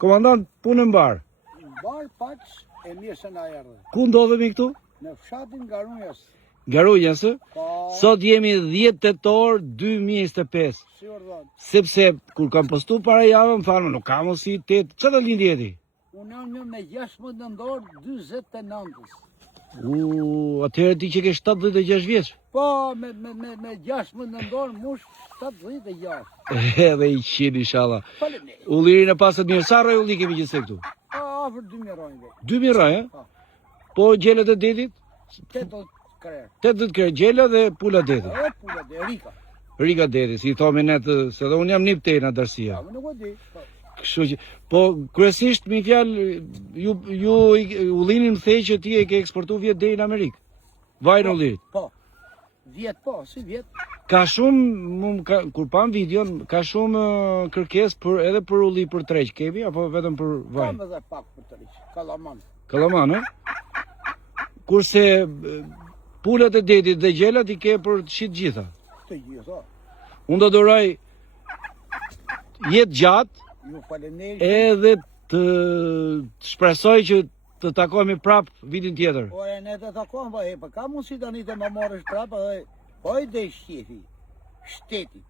Komandant, punë e mbar. Mbar pak e mirë se na erdhe. Ku ndodhemi këtu? Në fshatin Garunjas. Garunjas, ë? Po, Sot jemi 10 tetor 2025. si urdhon. Sepse kur kam postu para javë, më thanë, nuk ka mos si 8. Çfarë lindje jeti? Unë jam një me 16 nëndor 29-ës. Atëherë ti që ke 76 vjeç. Po, me 16 nëndor mush 76. Edhe i qin inshallah. Faleminderit. Ullirin e pasët mirë. Sa rrej ulli kemi gjithse këtu? Po, afër 2000 rojnë. 2000 rrej, Po. Po gjelet e detit? 80 krerë. 80 kërë gjela dhe pula detit. E pula dhe Rika. Riga detit, si i thomi ne të, se dhe unë jam një pëtejna dërsia. Ja, më nuk e di. Po. Kështu që, po kryesisht mi fjalë, ju ullinin më thej që ti e ke eksportu vjetë deri në Amerikë. Vajnë ullirit. Po. Vjet po, si vjet. Ka shumë, kur pam videon, ka shumë kërkesë për edhe për ulli për treq, kemi apo vetëm për vaj? Kam edhe pak për të riq. Kallaman. Kallaman, ë? Kurse pulat e detit dhe gjelat i ke për të shit gjitha. Të gjitha. Unë do duroj jetë gjatë Ju faleminderit. edhe të shpresoj që të takohemi prap vitin tjetër. Ore, ne të takon, po, pa ka mundësi tani të më marrësh prapë edhe po i dhe shqefi, shtetit,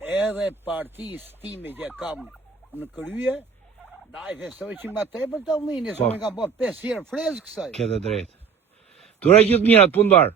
edhe partisë time që kam në krye, daj festoj që nga tepër të vllini, se Po. unë kam po 5 herë freskë kësaj. Kete drejt. Turaj gjithë mirat, punë bar.